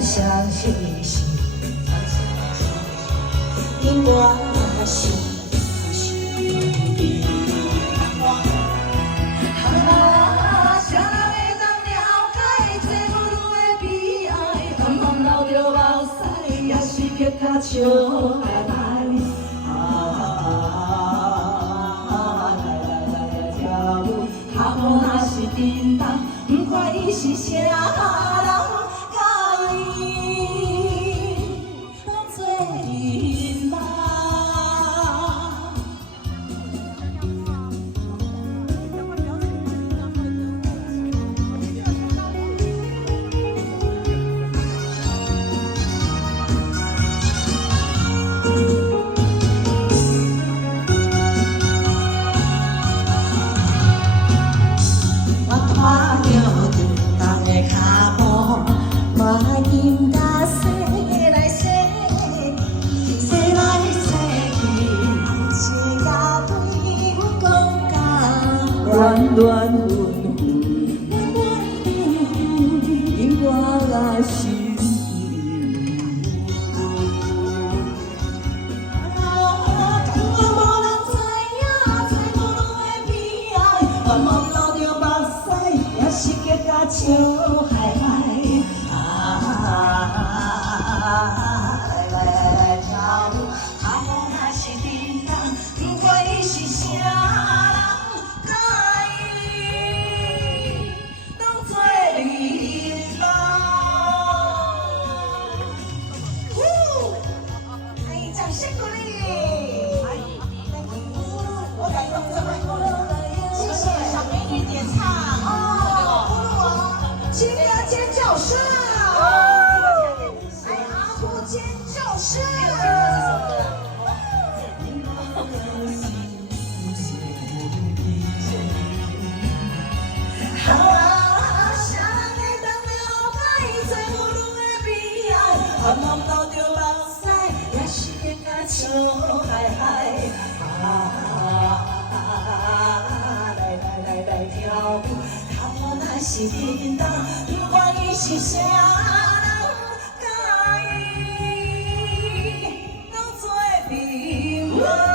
相惜惜，因我是你。啊，谁人会当了解这母女的悲哀？暗暗流着目屎，也是激甲笑海海。来跳舞，下晡若是叮当，不管伊是啥人。 暖暖温温，因我是你。我无人知影这母女的悲哀，暗暗流着目屎，也是激甲笑海海。来跳舞，下晡若是叮当，不管伊是啥。 暗暗流着目屎，也是会甲笑海海。来跳舞，下晡若是叮当，不管伊是啥人，甲伊当作朋友。